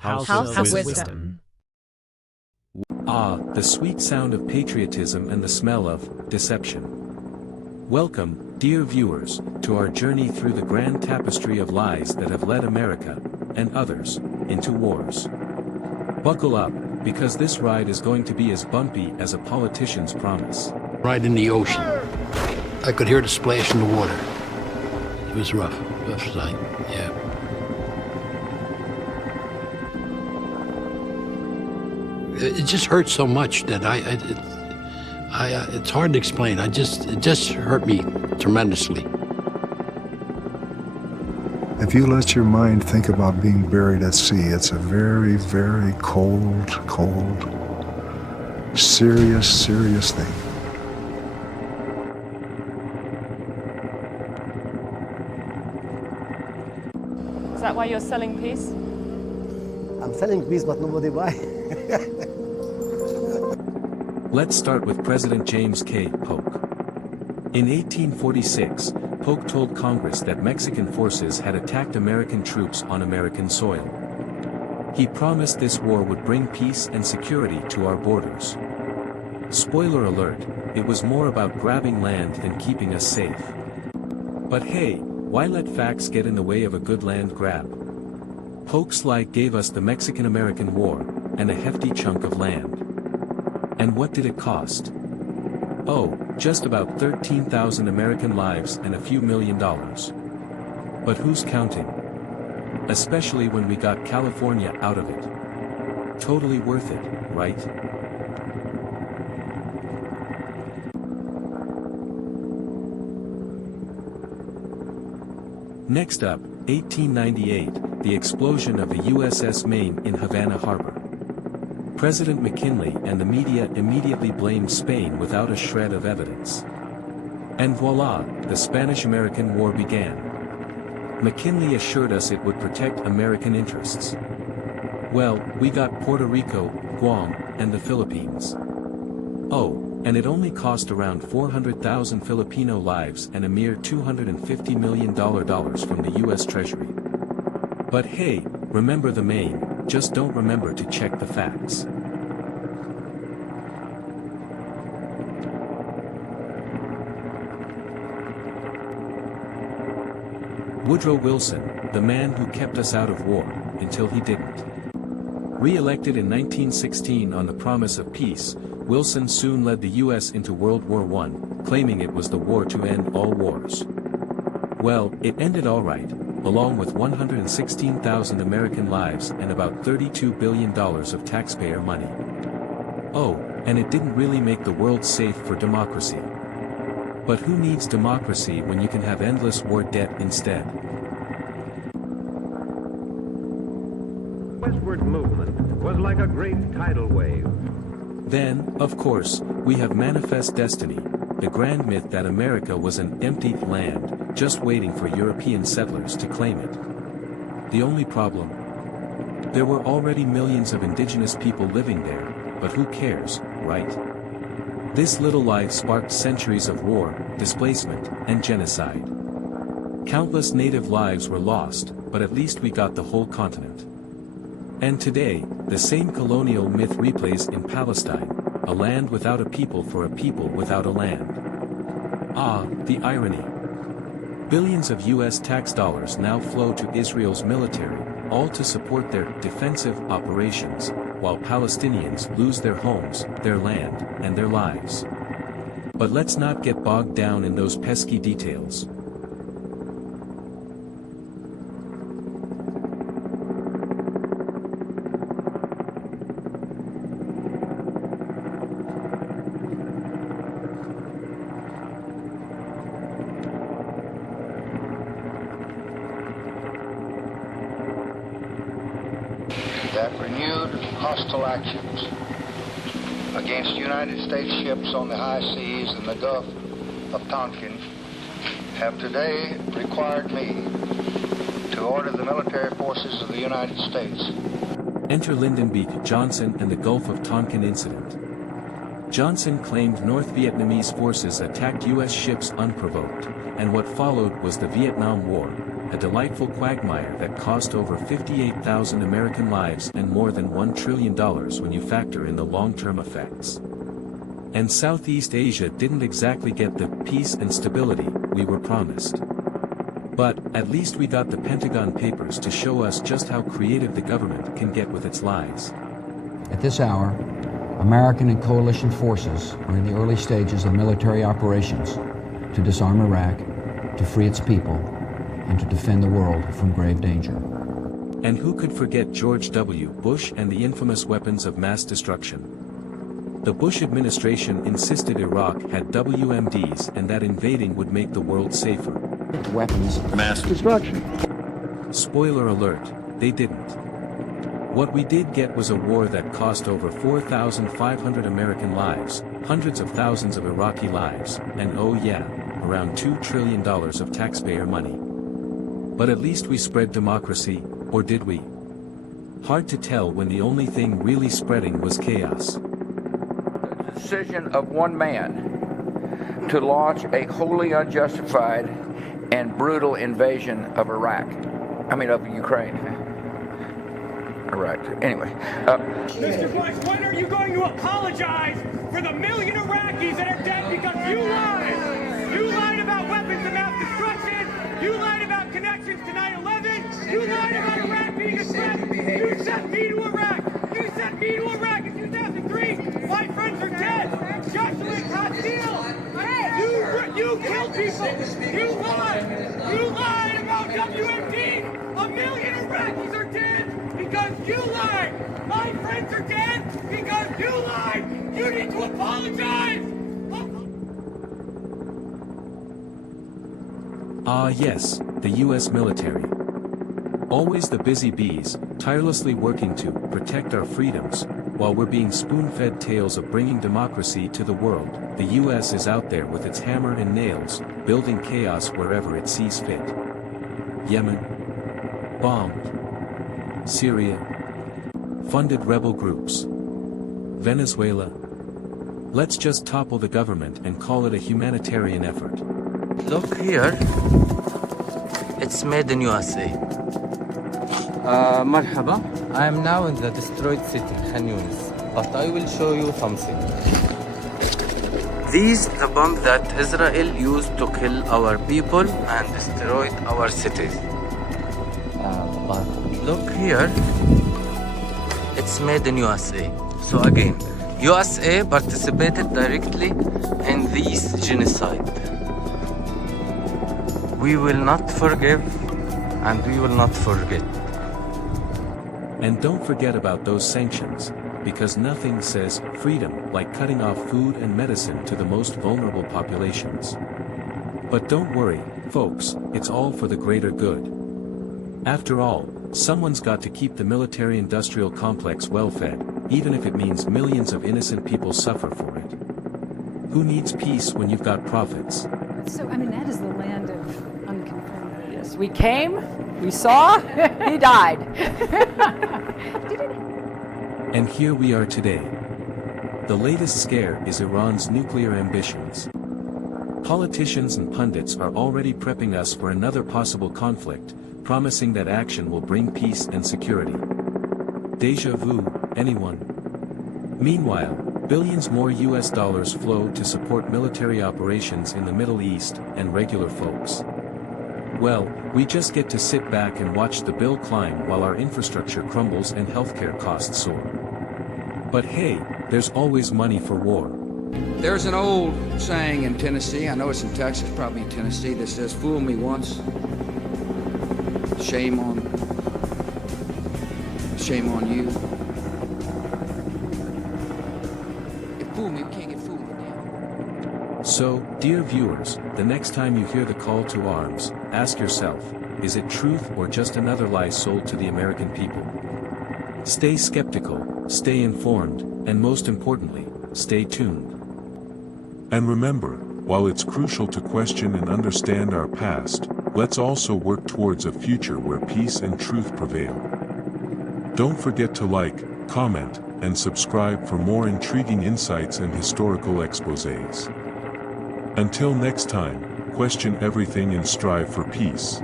House of Wisdom. Ah, the sweet sound of patriotism and the smell of deception. Welcome, dear viewers, to our journey through the grand tapestry of lies that have led America, and others, into wars. Buckle up, because this ride is going to be as bumpy as a politician's promise. Right in the ocean. I could hear the splash in the water. It was rough sight, yeah. It just hurt so much that it's hard to explain. It just hurt me tremendously. If you let your mind think about being buried at sea, it's a very, very cold, serious thing. Is that why you're selling peace? I'm selling peace, but nobody buy. Let's start with President James K. Polk. In 1846, Polk told Congress that Mexican forces had attacked American troops on American soil. He promised this war would bring peace and security to our borders. Spoiler alert, it was more about grabbing land than keeping us safe. But hey, why let facts get in the way of a good land grab? Polk's lie gave us the Mexican-American War, and a hefty chunk of land. And what did it cost? Oh, just about 13,000 American lives and a few $1 million. But who's counting? Especially when we got California out of it. Totally worth it, right? Next up, 1898, the explosion of the USS Maine in Havana Harbor. President McKinley and the media immediately blamed Spain without a shred of evidence. And voila, the Spanish-American War began. McKinley assured us it would protect American interests. Well, we got Puerto Rico, Guam, and the Philippines. Oh, and it only cost around 400,000 Filipino lives and a mere $250 million from the US Treasury. But hey, remember the Maine, just don't remember to check the facts. Woodrow Wilson, the man who kept us out of war, until he didn't. Re-elected in 1916 on the promise of peace, Wilson soon led the US into World War I, claiming it was the war to end all wars. Well, it ended all right, along with 116,000 American lives and about $32 billion of taxpayer money. Oh, and it didn't really make the world safe for democracy. But who needs democracy when you can have endless war debt instead? Westward movement was like a great tidal wave. Then, of course, we have Manifest Destiny, the grand myth that America was an empty land, just waiting for European settlers to claim it. The only problem? There were already millions of indigenous people living there, but who cares, right? This little lie sparked centuries of war, displacement, and genocide. Countless native lives were lost, but at least we got the whole continent. And today, the same colonial myth replays in Palestine, a land without a people for a people without a land. Ah, the irony. Billions of US tax dollars now flow to Israel's military, all to support their defensive operations, while Palestinians lose their homes, their land, and their lives. But let's not get bogged down in those pesky details. That renewed hostile actions against United States ships on the high seas in the Gulf of Tonkin have today required me to order the military forces of the United States. Enter Lyndon B. Johnson and the Gulf of Tonkin incident. Johnson claimed North Vietnamese forces attacked U.S. ships unprovoked, and what followed was the Vietnam War, a delightful quagmire that cost over 58,000 American lives and more than $1 trillion when you factor in the long-term effects. And Southeast Asia didn't exactly get the peace and stability we were promised. But, at least we got the Pentagon Papers to show us just how creative the government can get with its lies. At this hour, American and coalition forces are in the early stages of military operations to disarm Iraq, to free its people, and to defend the world from grave danger. And who could forget George W. Bush and the infamous weapons of mass destruction? The Bush administration insisted Iraq had WMDs and that invading would make the world safer. Weapons of mass destruction. Spoiler alert, they didn't. What we did get was a war that cost over 4,500 American lives, hundreds of thousands of Iraqi lives, and oh yeah, around $2 trillion of taxpayer money. But at least we spread democracy, or did we? Hard to tell when the only thing really spreading was chaos. The decision of one man to launch a wholly unjustified and brutal invasion of of Ukraine. Iraq. Anyway. Mr. Bush, when are you going to apologize for the million Iraqis that are dead because you lied? You lied about weapons of mass destruction. You lied about connections to 9/11. You lied about Iraq being a threat. You sent me to Iraq. You sent me to Iraq in 2003. My friends are dead. Joshua Castile. You killed people. You lied. You lied about WMD. A million Iraqis are dead because you lied. My friends are dead because you lied. You need to apologize. Yes, the US military. Always the busy bees, tirelessly working to protect our freedoms, while we're being spoon-fed tales of bringing democracy to the world. The US is out there with its hammer and nails, building chaos wherever it sees fit. Yemen, bombed. Syria, funded rebel groups. Venezuela. Let's just topple the government and call it a humanitarian effort. Look here, it's made in USA. Marhaba. I am now in the destroyed city, Khan Yunis, but I will show you something. These the bomb that Israel used to kill our people and destroyed our cities. But look here, it's made in USA. So again, USA participated directly in this genocide. We will not forgive and we will not forget. And don't forget about those sanctions, because nothing says freedom like cutting off food and medicine to the most vulnerable populations. But don't worry, folks, it's all for the greater good. After all, someone's got to keep the military-industrial complex well-fed, even if it means millions of innocent people suffer for it. Who needs peace when you've got profits? So, that is the land of unconfirmed. Yes, we came, we saw, he died. And here we are today. The latest scare is Iran's nuclear ambitions. Politicians and pundits are already prepping us for another possible conflict, promising that action will bring peace and security. Deja vu, anyone? Meanwhile, billions more US dollars flow to support military operations in the Middle East and regular folks. Well, we just get to sit back and watch the bill climb while our infrastructure crumbles and healthcare costs soar. But hey, there's always money for war. There's an old saying in Tennessee, I know it's in Texas, probably in Tennessee, that says, fool me once, shame on you. If fool me, we can't get fooled again. So, dear viewers, the next time you hear the call to arms, ask yourself, is it truth or just another lie sold to the American people? Stay skeptical, stay informed, and most importantly, stay tuned. And remember, while it's crucial to question and understand our past, let's also work towards a future where peace and truth prevail. Don't forget to like, comment, and subscribe for more intriguing insights and historical exposés. Until next time, question everything and strive for peace.